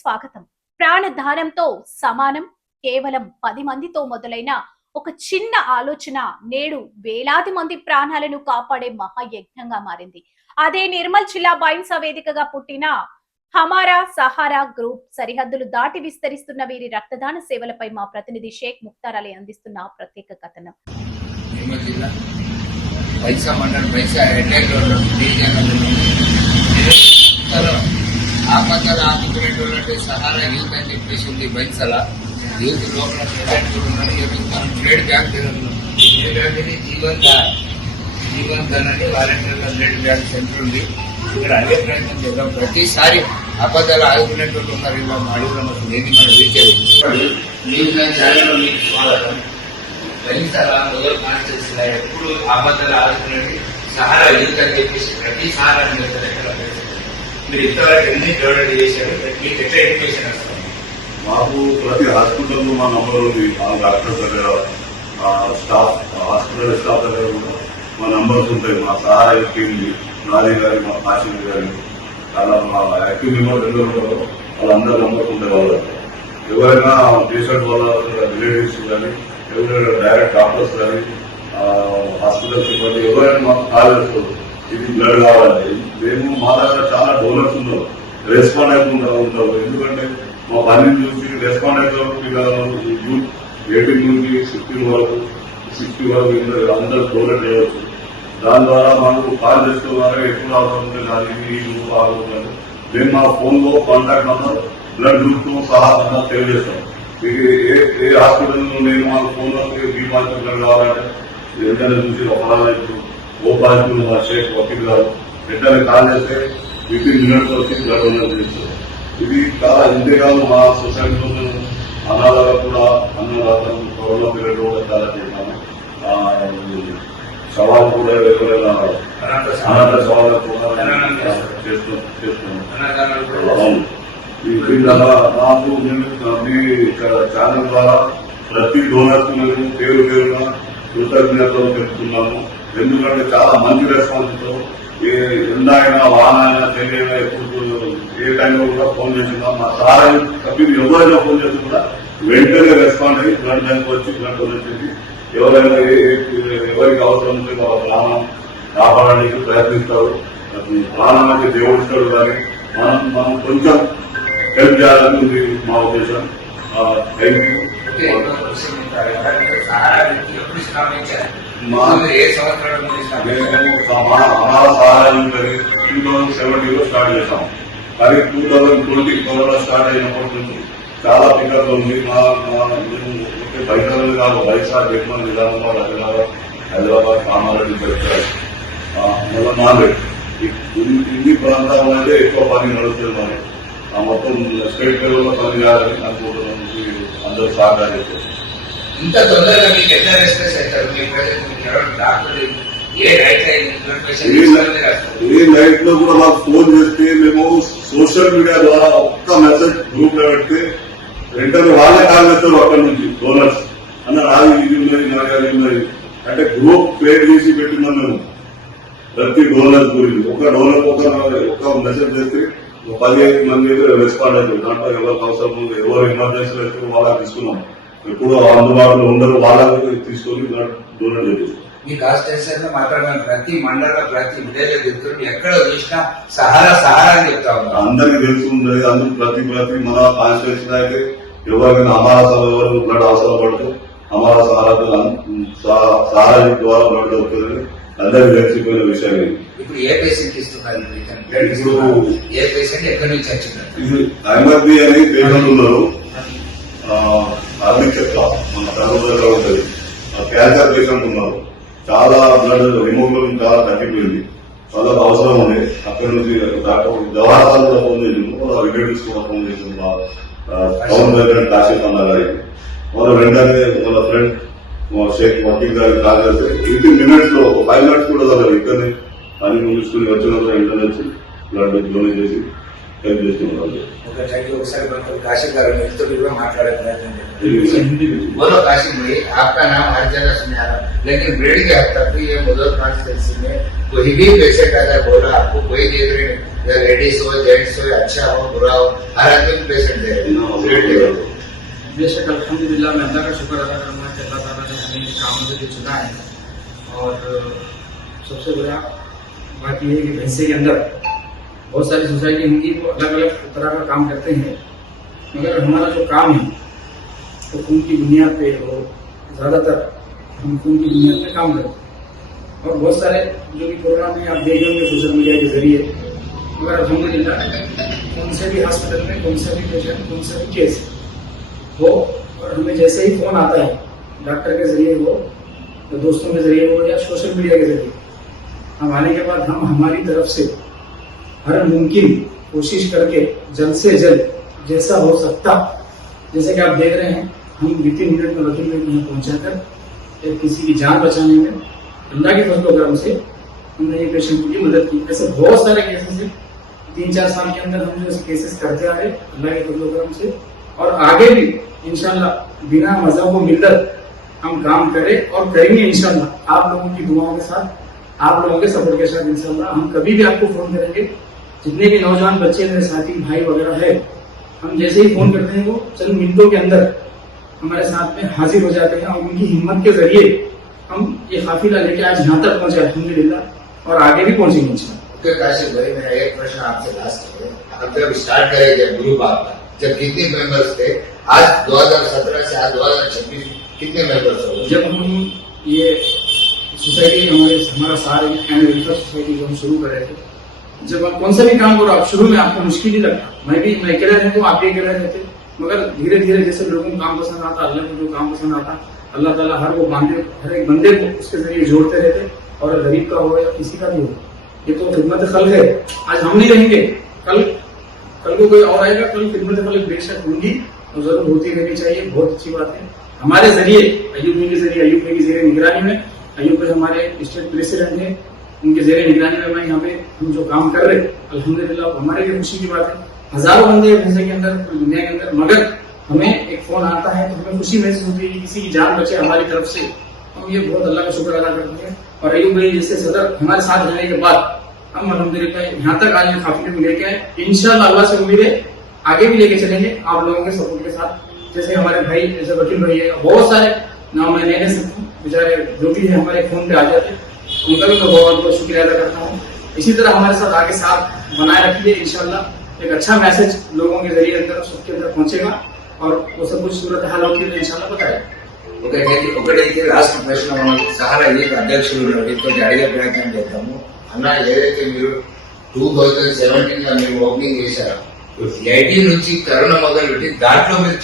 స్వాగతం. ప్రాణదానంతో సమానం. కేవలం 10 మందితో మొదలైన ఒక చిన్న ఆలోచన నేడు వేలాది మంది ప్రాణాలను కాపాడే మహాయజ్ఞంగా మారింది. అదే నిర్మల్ జిల్లా బైంసా వేదికగా పుట్టిన హమారా సహారా గ్రూప్. సరిహద్దులు దాటి విస్తరిస్తున్న వీరి రక్తదాన సేవలపై మా ప్రతినిధి షేక్ ముక్తార్ అలీ అందిస్తున్న ప్రత్యేక కథనం. నిర్మల్ జిల్లా బైంసా మండలం బైంసా ఆపదలు ఆదుకునేటువంటి సహారా యూత్ అని చెప్పేసి ఉంది. బైంసాల యూత్ లోపల ట్రేడ్ బ్యాంక్ జీవన్ ధన్ అని వాలంటీర్ల ట్రేడ్ బ్యాంక్ సెంటర్ ఉంది. ఇక్కడ అదే ప్రయత్నం చేద్దాం. ప్రతిసారి ఆపదలు ఆదుకునేటువంటి ఉన్నారు. ఇలా అడుగులో మాకు ఏది మనం వేసేది బైంసాల మొదలు కాన్స్టిట్యూన్సీ ఎప్పుడు ఆపదలు ఆదుకునేది సహారా యూత్ అని చెప్పేసి ప్రతి సహారా మీరు ఇంతవరకు ఎన్ని డెవలప్ చేశారు? మీకు ఎట్లా ఎడ్యుకేషన్ వస్తుంది? మాకు ప్రతి హాస్పిటల్లో మా నంబర్ ఉంది. మా డాక్టర్ దగ్గర స్టాఫ్ హాస్పిటల్ స్టాఫ్ దగ్గర కూడా మా నంబర్స్ ఉంటాయి. మా సహాయ టీం నాది గారి మా కాశీ గారి అలా మా యాక్టివ్ మెంబర్ రెండు ఉంటారు. వాళ్ళందరూ నంబర్స్ ఉంటాయి. వాళ్ళు ఎవరైనా పేషెంట్ వాళ్ళ రిలేటివ్స్ కానీ ఎవరైనా డైరెక్ట్ డాక్టర్స్ కానీ హాస్పిటల్ సిబ్బంది ఎవరైనా మాకు కాల్ చేస్తారు. ఇది బ్లడ్ కావాలి. మేము మా దగ్గర చాలా డోనర్స్ ఉన్నారు, రెస్పాండ్ అవుతుంటా ఉంటారు. ఎందుకంటే మా పని చూసి రెస్పాండ్ అయితే యూత్ 18 నుంచి 60 వరకు అందరూ డోనర్ చేయవచ్చు. దాని ద్వారా మాకు కాల్ చేసుకోవాలి. ఎప్పుడు అవసరం ఉంటే దానికి ఈ గ్రూప్ ఆగుతుంది. మేము మా ఫోన్ లో కాంటాక్ట్ నంబర్ బ్లడ్ గ్రూప్ తో సహా తెలియజేస్తాం. మీకు ఏ హాస్పిటల్ నేను మా ఫోన్ లో బీ పాజిటివ్ బ్లడ్ కావాలంటే వెంటనే చూసి ఓ పాజిటివ్ మా షేక్ వకీల్ గారు వెంటనే కాల్ చేస్తే వితిన్ మినిట్స్ వచ్చి బ్లడ్ డొనేట్ చేస్తారు. ఇది చాలా ఇంతేకాదు మా సొసైటీలో అనాథాలు కూడా అన్నదాతలు కరోనా పీరియడ్ కూడా చాలా చేశాము. సవాల్ కూడా ఎవరైనా అనాథ సవాళ్ళు కూడా చేస్తున్నాము. నాకు మీ ఛానల్ ద్వారా ప్రతి డోనర్స్ మేము పేరు పేరుగా కృతజ్ఞతలు చెప్తున్నాము. ఎందుకంటే చాలా మంచి రెస్పాన్స్ తో ఎండైనా వానైనా తెలియనా ఎప్పుడు ఏ టైంలో కూడా ఫోన్ చేసినా మా సార్ సభ్యులు ఎవరైనా ఫోన్ చేసి కూడా వెంటనే రెస్పాండ్ అయ్యి బ్లడ్ బ్యాంక్ వచ్చి బ్లడ్ డొనేట్ చేసి ఎవరైనా ఎవరికి అవసరం ఉంటే వాళ్ళ ప్రాణం కాపాడడానికి ప్రయత్నిస్తారు. ప్రాణానికి దేవుడు ఇస్తాడు. కానీ మనం కొంచెం హెల్ప్ చేయాలని ఉంది మా ఉద్దేశం. Thank you. హమారా సహారా 2017లో స్టార్ట్ చేశాం. కానీ 2020 కరోనా స్టార్ట్ అయినప్పటి నుంచి చాలా పికప్ ఉంది. మేము బయటలో కాదు, వైఎస్ఆర్ నిర్మల్ నిజామాబాద్ హైదరాబాద్ కామారెడ్డి మళ్ళీ నాలుగు ఇన్ని ప్రాంతాల అయితే ఎక్కువ పని నడుస్తుంది. మరి మొత్తం స్టేట్ లెవెల్లో పని చేయాలని అనుకుంటున్నాం. అందరూ సహకారం చేస్తారు. ఇంత తొందరగా మీకు ఎట్లా రెస్పాన్స్ అవుతారు? ఏ నైట్ లో కూడా మాకు ఫోన్ చేస్తే మేము సోషల్ మీడియా ద్వారా ఒక్క మెసేజ్ గ్రూప్ లో పెడితే వెంటనే వాళ్ళే కాల్ చేస్తారు. అక్కడి నుంచి డోనర్స్ అన్న నాది ఇది ఉన్నది, నాది అది ఉన్నది అంటే గ్రూప్ క్రియేట్ చేసి పెట్టినాం మేము. ప్రతి డోనర్స్ గురించి ఒక డోనర్ ఒక మెసేజ్ చేస్తే 15 మంది రెస్పాండ్ అవుతుంది. దాంట్లో ఎవరికి అవసరం ఎవరు ఎమర్జెన్సీ అయితే వాళ్ళకి తీసుకున్నాం. ఎప్పుడు అందుబాటులో ఉండరు, వాళ్ళకి తీసుకొని డోనర్ చేస్తాం. మీ కాన్స్టిట్యూషన్ లో మాత్రమే ప్రతి మండలంలో ప్రతి విలేజ్ చెప్తున్నారు. ఎక్కడ చూసినా సహారా సహారా అని చెప్తా ఉన్నారు. అందరికి తెలుస్తుంది. అందరూ ప్రతి మన కాన్స్టిట్యూషన్ అయితే ఎవరికైనా హమారా సభ ఎవరు బ్లడ్ అవసరం పడుతూ హమారా సహారా ద్వారా బ్లడ్ అవుతుందని అందరికి తెలిసిపోయిన విషయం. ఇప్పుడు ఏ పేషెంట్ ఇస్తున్నారు? ఏ పేషెంట్ ఎక్కడి నుంచి వచ్చిందంటే ఇది అహ్మదీ అని పేషెంట్ ఉన్నారు. ఆర్థిక చెప్తా మన కర్నూలులో ఉంటుంది. క్యాన్సర్ పేషెంట్ ఉన్నారు. చాలా బ్లడ్ హిమోగ్లోబిన్ చాలా తగ్గిపోయింది. వాళ్ళకి అవసరం ఉంది. అక్కడి నుంచి దవాఖాన కూడా ఫోన్ చేసింది. వాళ్ళ రిలేటివ్స్ కూడా ఫోన్ చేసింది. టౌన్ దగ్గర కాశీఫ్ అన్న గారికి వాళ్ళ వెంటనే వాళ్ళ ఫ్రెండ్ షేక్ వకీల్ గారికి కాల్ చేస్తే 18 minutes లో 5 minutes కూడా దగ్గర ఇక్కడనే అని ముగించుకుని వచ్చిన వెంటనే వచ్చి బ్లడ్ డొనేట్ చేసి హెల్ప్ చేస్తున్నారు. ఒకసారి మనతో काशिम గారు మీతో కూడా మాట్లాడే ప్రయత్నం చేయండి. बोलो काशिम भाई, आपका नाम हर जगह सुना रहा, लेकिन ब्रेड के हद तक भी ये मुदर कॉन्स्टिट्यूंसी में कोई भी पेशेंट अगर बोला आपको कोई दे रहे, लेडीज हो जेंट्स हो, अच्छा हो बुरा हो, हर आदमी पेशेंट दे रहे। बेशक अल्हम्दुलिल्लाह, मैं अल्लाह का शुक्र अदा करूँगा कि अल्लाह ताला ने हमें ये काम मुझे चुना है। और सबसे बड़ा बात यह है कि भैंसे के अंदर बहुत सारी सोसाइटी होंगी वो अलग अलग तरह का काम करते हैं, मगर हमारा जो काम है वो खून की बुनियाद पे हो, ज़्यादातर हम खून की बुनियाद पे काम करते हैं। और बहुत सारे जो भी कोरोना में आप देख होंगे सोशल मीडिया के जरिए, मगर अल्हम्दुलिल्लाह कौन से भी हॉस्पिटल में कौन सा भी पेशेंट कौन सा भी केस हो, और हमें जैसे ही फोन आता है डॉक्टर के जरिए हो, तो दोस्तों के जरिए हो या सोशल मीडिया के जरिए, हम आने के बाद हम हमारी तरफ से हर मुमकिन कोशिश करके जल्द से जल्द जैसा हो सकता, जैसे कि आप देख रहे हैं हम वितिन मिनट में वकील में यहाँ पहुंचाकर किसी की जान बचाने में अल्लाह के फजल करम से हमने ये पेशेंट की मदद की। ऐसे बहुत सारे केसेस हैं, 3-4 साल के अंदर हम जो केसेस करते आ रहे अल्लाह के फजल करम से, और आगे भी इंशाल्लाह बिना मजहब व मिल्लत हम काम करें और करेंगे इंशाल्लाह, आप लोगों की दुआओं के साथ, आप लोगों के सपोर्ट के साथ इंशाल्लाह हम कभी भी आपको फोन करेंगे। जितने भी नौजवान बच्चे मेरे साथी भाई वगैरह है, हम जैसे ही फोन करते हैं वो चंद मिनटों के अंदर हमारे साथ में हाजिर हो जाते हैं, और उनकी हिम्मत के जरिए हम ये काफिला लेके आज यहाँ तक पहुंचे अल्हम्दुलिल्लाह, और आगे भी पहुंचेंगे इंशाल्लाह। ओके काशिम भाई, मेरा एक प्रश्न आपसे लास्ट है, आप जब स्टार्ट करें जब ग्रुप आपका, जब कितने मेंबर्स थे, आज 2017 से आज 2026 कितने मेंबर्स हो? जब हम ये सोसाइटी हमारा सारे एंड वेलफेयर सोसाइटी को हम शुरू कर रहे थे, जब आप कौन सा भी काम करो आप शुरू में आपको मुश्किल ही लगता, मैं अकेला रहता हूँ, आप भी अकेला रहते, मगर धीरे धीरे जैसे लोगों को काम पसंद आता, अल्लाह को जो काम पसंद आता, अल्लाह ताला हर एक बंदे को उसके जरिए जोड़ते रहते, और गरीब का हो या किसी का भी हो, ये तो खिदमत खल्क है। आज हम नहीं रहेंगे, कल को कोई और आएगा, कल खिदमत खल्क बेशक होंगी और जरूर होती रहनी चाहिए, बहुत अच्छी बात है। हमारे जरिए अयूब भाई के जरिए, अयूब भाई की जेर निगरानी में, अयूब भाई हमारे स्टेट प्रेसिडेंट है, उनके जेर निगरानी में मैं यहाँ पे हम जो काम कर रहे अल्हम्दुलिल्लाह हमारे लिए खुशी की बात है। हजारों बंदे भैंसे के अंदर दुनिया के अंदर, मगर हमें एक फोन आता है तो हमें खुशी महसूस होती है कि किसी की जान बचे हमारी तरफ से, हम ये बहुत अल्लाह का शुक्र अदा करते हैं। और अयूब भाई जैसे सदर हमारे साथ रहने के बाद हम अल्हम्दुलिल्लाह यहाँ तक आज काफिले को लेके आए, इंशाल्लाह अल्लाह से उम्मीद है आगे भी लेके चलेंगे आप लोगों के सपोर्ट के साथ। जैसे हमारे भाई जैसे वकील भाई है, बहुत सारे नाम मैं नहीं ले सकता, बेचारे जो भी है हमारे फोन पे आ जाते, उनका भी मैं बहुत बहुत शुक्रिया अदा करता हूँ। इसी तरह हमारे साथ आगे साथ बनाए रखिए, इंशाल्लाह एक अच्छा मैसेज लोगों के जरिए अंदर सबके अंदर पहुंचेगा, और वो सब कुछ सूरत हाल होती है इंशाल्लाह बताएगा। ఒకటి లాస్ట్ ప్రశ్న, మనం సహారా యూత్ అధ్యక్షులు వీటితో అడిగే ప్రయత్నం చేద్దాము. అన్న, ఏదైతే మీరు 2017 లో మీరు ఓపెనింగ్ చేశారు, 18 నుంచి కరోనా మొదలుపెట్టి దాంట్లో మీరు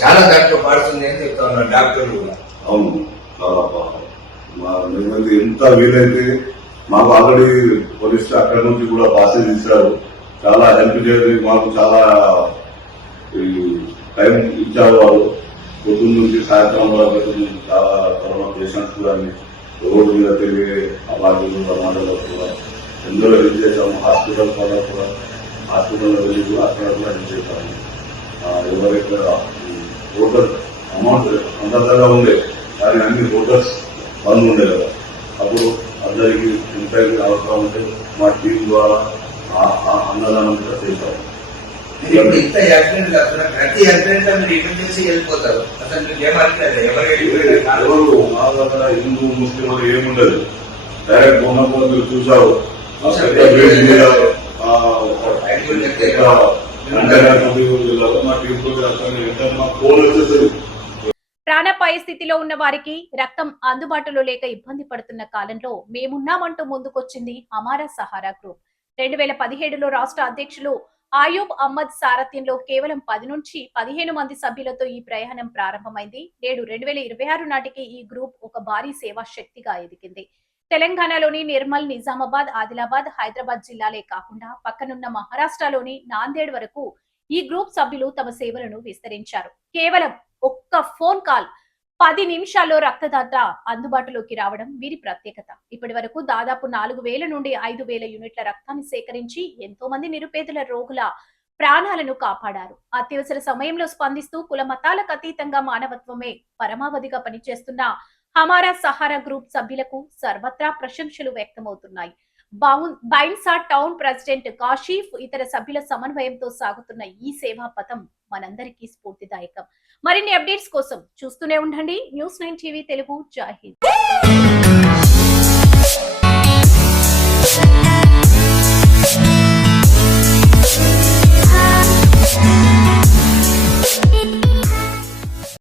చాలా దాంట్లో పాడుతుంది అని చెప్తా ఉన్నారు డాక్టర్లు కూడా. అవును, చాలా బాగా మేమైతే ఎంత వీలైతే మాకు ఆల్రెడీ పోలీస్ అక్కడ నుంచి కూడా పాసెస్ ఇచ్చారు, చాలా హెల్ప్ చేయాలి, మాకు చాలా టైం ఇచ్చారు వాళ్ళు. పొద్దున్న నుంచి సాయంత్రం వరకు చాలా కరోనా పేషెంట్స్ కానీ రోడ్డు మీద తిరిగే అబాధ్యులు ప్రమాదాలు కూడా ఎందరో హెల్ప్ చేశాము. హాస్పిటల్ వల్ల కూడా హాస్పిటల్లో వెళ్ళి కూడా అక్కడ కూడా హెల్ప్ చేశాము. ఎవరైతే టోటల్ అమౌంట్ అందరిగా ఉండే కానీ అన్ని హోటల్స్ బంద్ ఉండే కదా, అప్పుడు అందరికీ ఎంత అవసరం ఉంటే మా టీం ద్వారా అన్నదానం కూడా చేశాము. ఇంత యాక్సిడెంట్ అవుతున్నా ప్రతి యాక్సిడెంట్ మీరు ఎమర్జెన్సీ వెళ్ళిపోతారు, అసలు మీకు ఏమంటారు? ఎవరు మా దగ్గర హిందూ ముస్లిం అని ఏముండదు, డైరెక్ట్ బొమ్మలో మీరు చూసారు మా టీం మా ఫోన్ వచ్చేసరి ప్రాణాపాయ స్థితిలో ఉన్న వారికి రక్తం అందుబాటులో లేక ఇబ్బంది పడుతున్న కాలంలో మేమున్నామంటూ ముందుకొచ్చింది హమారా సహారా గ్రూప్. 2017లో రాష్ట్ర అధ్యక్షులు ఆయూబ్ అహ్మద్ సారథ్యంలో కేవలం 10 నుంచి 15 మంది సభ్యులతో ఈ ప్రయాణం ప్రారంభమైంది. నేడు 2026 నాటికి ఈ గ్రూప్ ఒక భారీ సేవా శక్తిగా ఎదిగింది. తెలంగాణలోని నిర్మల్, నిజామాబాద్, ఆదిలాబాద్, హైదరాబాద్ జిల్లాలే కాకుండా పక్కనున్న మహారాష్ట్రలోని నాందేడ్ వరకు ఈ గ్రూప్ సభ్యులు తమ సేవలను విస్తరించారు. కేవలం ఒక్క ఫోన్ కాల్ 10 నిమిషాల్లో రక్తదాత అందుబాటులోకి రావడం వీరి ప్రత్యేకత. ఇప్పటి వరకు దాదాపు 4,000 నుండి 5,000 యూనిట్ల రక్తాన్ని సేకరించి ఎంతో మంది నిరుపేదల రోగుల ప్రాణాలను కాపాడారు. అత్యవసర సమయంలో స్పందిస్తూ కుల మతాలకు అతీతంగా మానవత్వమే పరమావధిగా పనిచేస్తున్న హమారా సహారా గ్రూప్ సభ్యులకు సర్వత్రా ప్రశంసలు వ్యక్తమవుతున్నాయి. బైన్సా టౌన్ ప్రెసిడెంట్ కాషీఫ్ ఇతర సభ్యుల సమన్వయంతో సాగుతున్న ఈ సేవా పథం మనందరికీ స్ఫూర్తిదాయకం. మరిన్ని అప్డేట్స్ కోసం చూస్తూనే ఉండండి న్యూస్ 9 టీవీ తెలుగు. జై హింద్.